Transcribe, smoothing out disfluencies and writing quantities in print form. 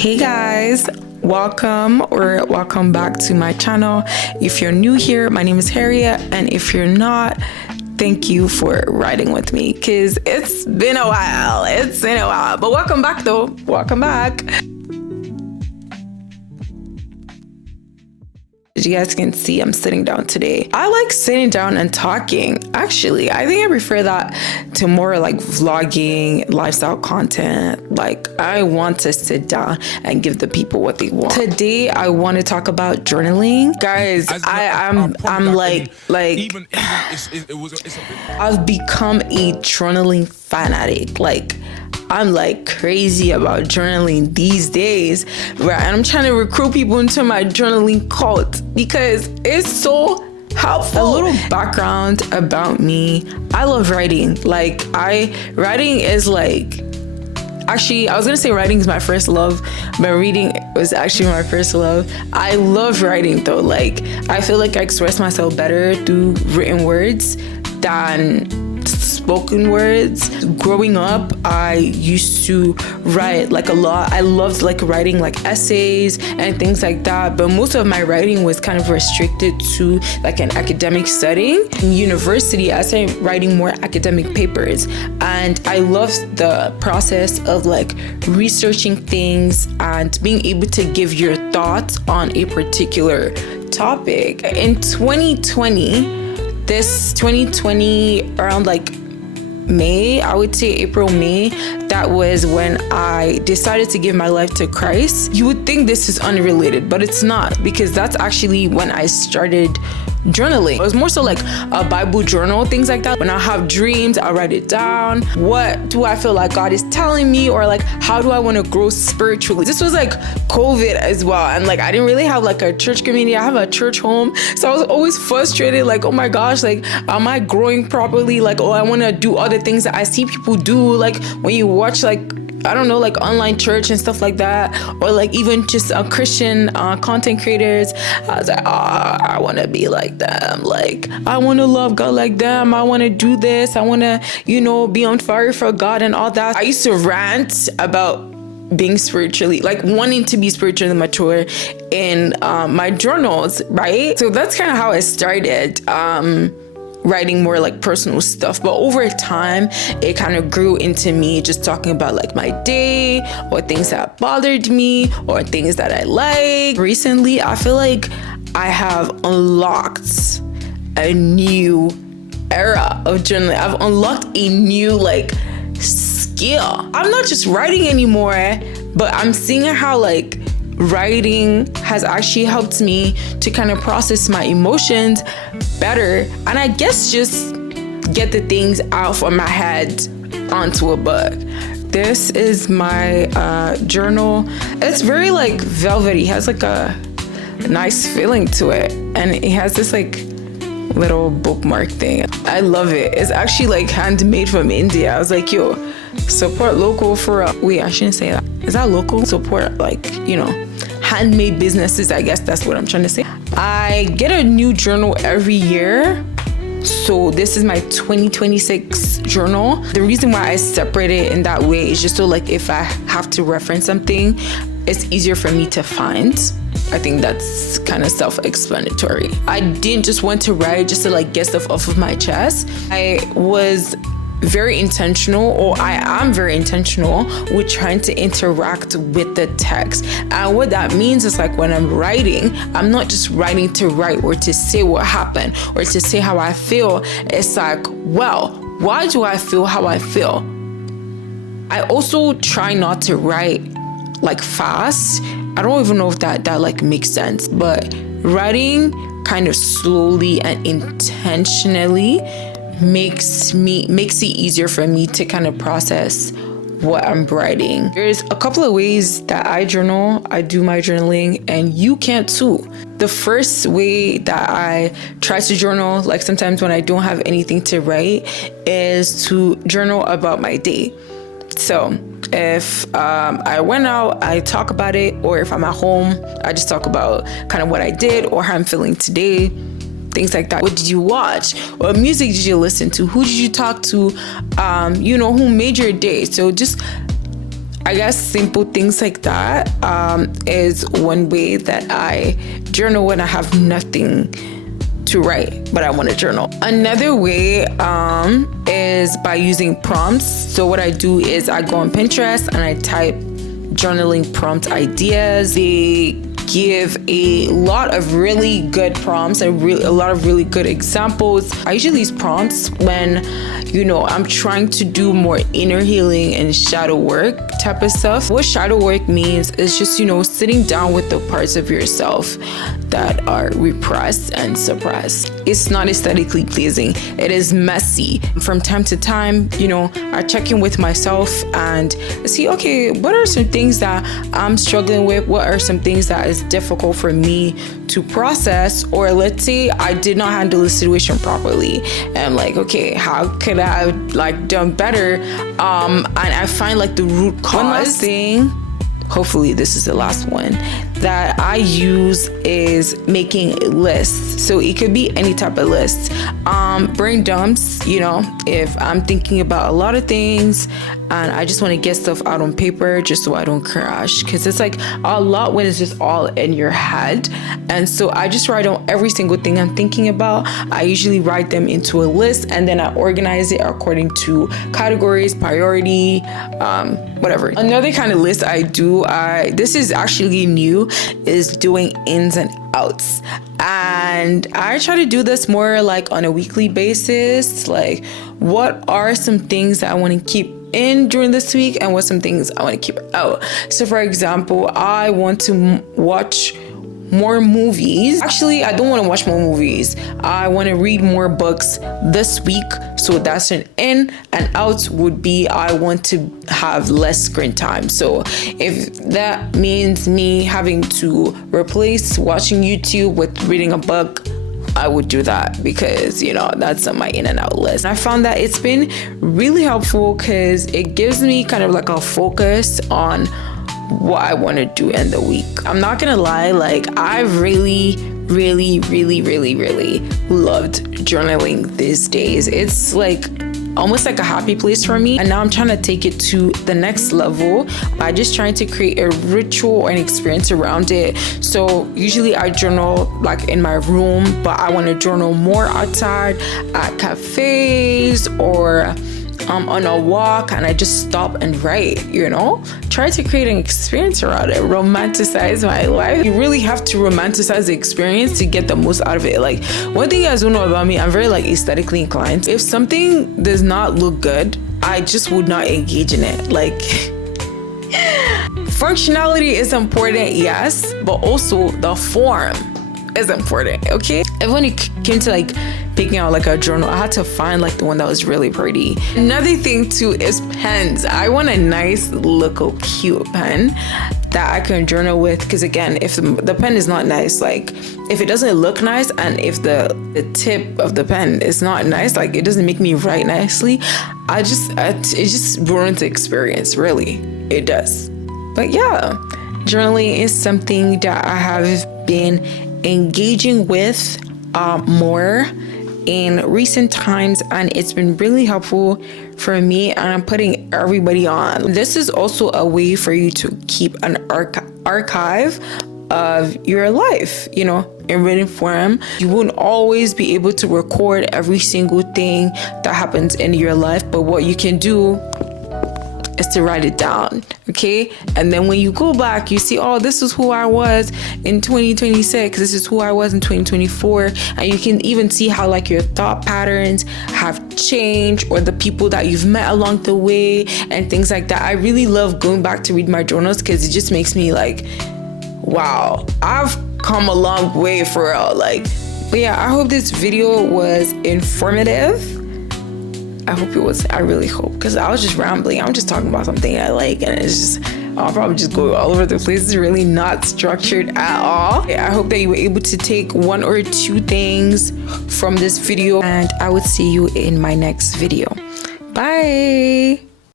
Hey guys, welcome back to my channel. If you're new here, my name is Harriet, and if you're not, thank you for riding with me because it's been a while. But welcome back though. Welcome back. As you guys can see, I'm sitting down today. I like sitting down and talking. Actually, I think I prefer that to more like vlogging, lifestyle content. Like I want to sit down and give the people what they want. Today, I want to talk about journaling. Guys, I'm I've become a journaling fanatic. Like I'm like crazy about journaling these days, right? And I'm trying to recruit people into my journaling cult because it's so helpful. A little background about me. I love writing. Writing is like, actually, I was gonna say writing is my first love, but reading was actually my first love. I love writing though. Like, I feel like I express myself better through written words than spoken words. Growing up, I used to write like a lot. I loved like writing like essays and things like that, but most of my writing was kind of restricted to like an academic setting. In university, I started writing more academic papers, and I loved the process of like researching things and being able to give your thoughts on a particular topic. In 2020, around like May, I would say April, May, that was when I decided to give my life to Christ. You would think this is unrelated, but it's not, because that's actually when I started journaling. It was more so like a Bible journal, things like that. When I have dreams, I write it down. What do I feel like God is telling me, or like how do I want to grow spiritually? This was like COVID as well, and like I didn't really have like a church community. I have a church home, so I was always frustrated, like, oh my gosh, like am I growing properly? Like, oh, I want to do other things that I see people do, like when you watch like, I don't know, like online church and stuff like that, or like even just Christian content creators. I was like, I want to be like them. Like, I want to love God like them. I want to do this. I want to, be on fire for God and all that. I used to rant about being spiritually, like wanting to be spiritually mature in my journals, right? So that's kind of how I started. Writing more like personal stuff, but over time it kind of grew into me just talking about like my day, or things that bothered me, or things that I like. Recently, I feel like I have unlocked a new era of journaling. I've unlocked a new like skill. I'm not just writing anymore, but I'm seeing how like writing has actually helped me to kind of process my emotions better, and I guess just get the things out from my head onto a book. This is my journal. It's very like velvety, it has like a nice feeling to it, and it has this like little bookmark thing. I love it. It's actually like handmade from India. I was like, yo, support local for wait, I shouldn't say that. Is that local? Support like, handmade businesses, I guess that's what I'm trying to say. I get a new journal every year. So this is my 2026 journal. The reason why I separate it in that way is just so like if I have to reference something, it's easier for me to find. I think that's kind of self-explanatory. I didn't just want to write just to like get stuff off of my chest. I was very intentional, or I am very intentional with trying to interact with the text. And what that means is like when I'm writing, I'm not just writing to write or to say what happened or to say how I feel. It's like, well, why do I feel how I feel? I also try not to write like fast. I don't even know if that like makes sense, but writing kind of slowly and intentionally makes it easier for me to kind of process what I'm writing. There's a couple of ways that I journal. I do my journaling, and you can too. The first way that I try to journal, like sometimes when I don't have anything to write, is to journal about my day. So if I went out, I talk about it, or if I'm at home, I just talk about kind of what I did or how I'm feeling today. Things like that. What did you watch? What music did you listen to? Who did you talk to? Who made your day? So just I guess simple things like that is one way that I journal when I have nothing to write, but I want to journal. Another way is by using prompts. So what I do is I go on Pinterest and I type journaling prompt ideas. They give a lot of really good prompts and a lot of really good examples. I usually use prompts when, I'm trying to do more inner healing and shadow work type of stuff. What shadow work means is just, sitting down with the parts of yourself that are repressed and suppressed. It's not aesthetically pleasing. It is messy. From time to time, I check in with myself and see, okay, what are some things that I'm struggling with? What are some things that is difficult for me to process? Or let's say I did not handle the situation properly. And I'm like, okay, how could I have done better? And I find the root cause. One last thing, hopefully this is the last one, that I use is making lists. So it could be any type of list. Brain dumps, if I'm thinking about a lot of things and I just want to get stuff out on paper just so I don't crash. Because it's a lot when it's just all in your head. And so I just write down every single thing I'm thinking about. I usually write them into a list and then I organize it according to categories, priority, whatever. Another kind of list I do, this is actually new, is doing ins and outs. And I try to do this more on a weekly basis. What are some things that I want to keep in during this week and what some things I want to keep out. So for example, I want to watch more movies. Actually, I don't want to watch more movies. I want to read more books this week. So that's an in, and out would be I want to have less screen time. So if that means me having to replace watching YouTube with reading a book, I would do that because, that's on my in and out list. I found that it's been really helpful because it gives me kind of a focus on what I want to do in the week. I'm not gonna lie, I've really loved journaling these days. It's almost a happy place for me. And now I'm trying to take it to the next level by just trying to create a ritual and experience around it. So usually I journal in my room, but I want to journal more outside at cafes or on a walk, and I just stop and write, try to create an experience around it, romanticize my life. You really have to romanticize the experience to get the most out of it. One thing you guys don't know about me, I'm very aesthetically inclined. If something does not look good, I just would not engage in it. Functionality is important, yes, but also the form is important, okay? And when it came to picking out a journal, I had to find the one that was really pretty. Another thing too is pens. I want a nice little cute pen that I can journal with, because again, if the pen is not nice, if it doesn't look nice and if the tip of the pen is not nice, it doesn't make me write nicely, it just ruins the experience, really. It does. But yeah, journaling is something that I have been engaging with more in recent times, and it's been really helpful for me, and I'm putting everybody on. This is also a way for you to keep an archive of your life, in written form. You won't always be able to record every single thing that happens in your life, but what you can do is to write it down, okay? And then when you go back, you see, oh, this is who I was in 2026. This is who I was in 2024. And you can even see how your thought patterns have changed, or the people that you've met along the way and things like that. I really love going back to read my journals because it just makes me wow, I've come a long way for real. But yeah, I hope this video was informative. I hope it was. I really hope, because I was just rambling. I'm just talking about something I like, and it's just, I'll probably just go all over the place. It's really not structured at all. I hope that you were able to take one or two things from this video, and I would see you in my next video. Bye.